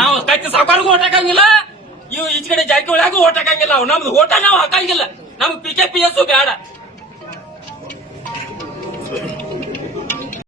ನಾವ್ ಕೈ ಸಾವಕಾಲಗೂ ಓಟ್ ಹಾಕಂಗಿಲ್ಲ ಇವು ಈಜ್ ಕಡೆ ಓಟ್ ಹಾಕಂಗಿಲ್ಲ ನಮ್ದು ಓಟ ನಾವು ಹಾಕಂಗಿಲ್ಲ ಪಿ ಪಿಕೆ ಪಿ ಎಸ್ ಬೇಡ